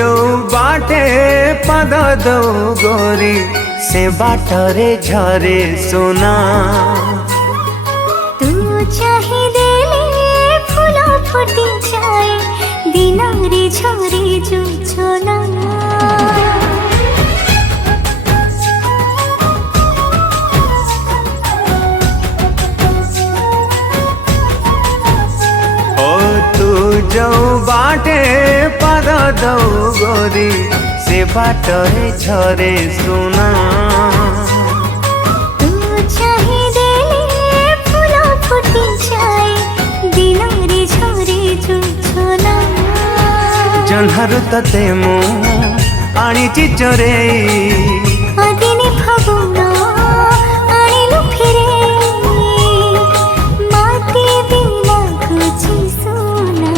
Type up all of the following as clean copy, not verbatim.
जो बाटे पद दो गोरी से बाटरे झरे सोना। तू चाहे देले फूल फुटी जाए दिनारे झरे जो छोना। जो बाटे पद दो गोरी से बाटरे झरे सोना। तू चाहे देले फूल फुटी जाए दिनारे झरे जो छोना। जन्हरु तते मु आनिची चोरे अदिने फागुन आनिलु फिरे माटी बिना कुछ सोना।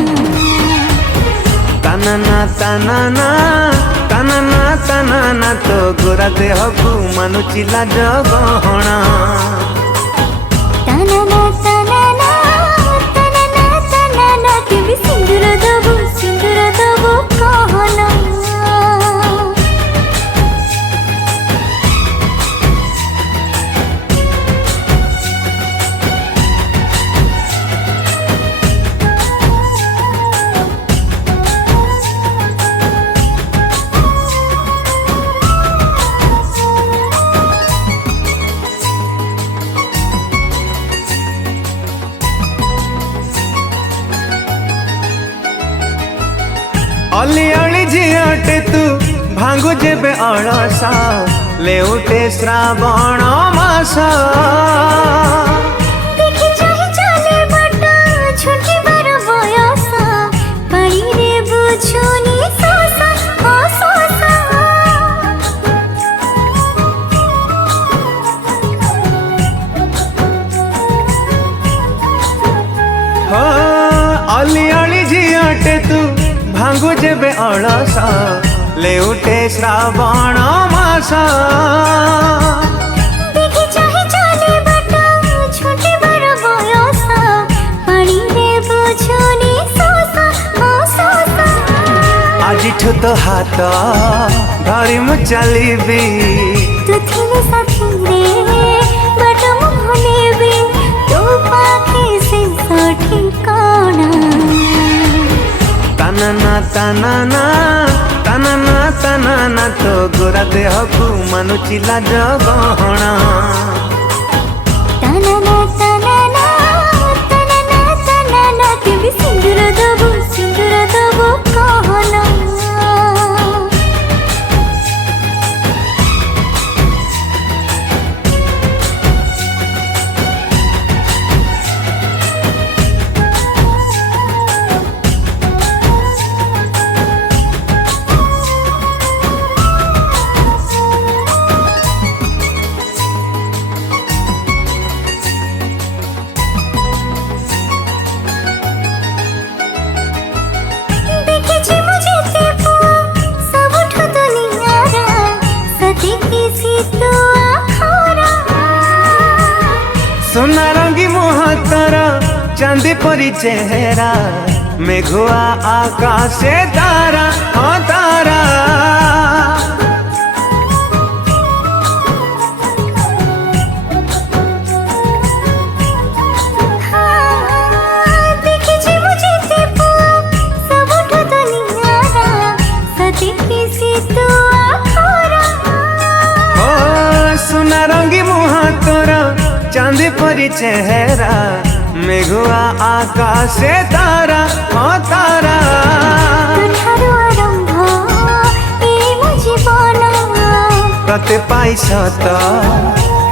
तानाना तानाना तानाना तानाना तो गोरा देहकु मानुची लाज गहना। तानाना तानाना तानाना तानाना केबे सिंदूर दबो कहना। अली अली झियाटे तू भांगु जेबे अळसा लेउटे श्रावण मास। देखि चाहि चले बट छुटी बर बयस पानी रे बुझुनी सोसा हो सोसा। हो अली अली झियाटे तू भांगु जेबे अळसा लेउटे श्रावण मास। देखि चाहि चले बट छुटी बर बयस पानी रे बुझुनी सोसा हो सोसा। आजिठु तो हाथ धरी मु चलीबी तू थिले साथी रे बट मु भुलेबी तू पाखे से ठिकाना। तानाना तानाना तानाना तानाना तो गोरा देहकु मानुची लाज गहना। तानाना तानाना तानाना तानाना केबे सिंदूर दबो कहना। सोना रंगी मोहतर चांदी परी चेहरा मेघुआ आकाशे तारा हो तारा। सोना रंगी मुहातर चांदी परी चेहरा मेघुआ आकाशे तारा हो तारा। कते पाइस तो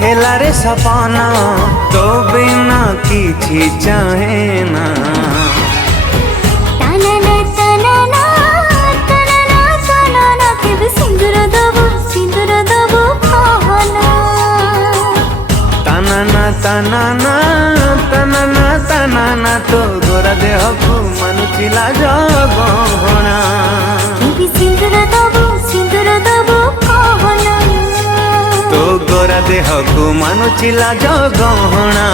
हेला रे सपना तो बिना किछि चाहे ना। तानाना तानाना तानाना तानाना केबे सिंदूर दबो कहना। तानाना तानाना तानाना तानाना तो गोरा देहकु मानुची लाज गहना। केबे सिंदूर दबो कहना। तो गोरा देहकु मानुची लाज गहना।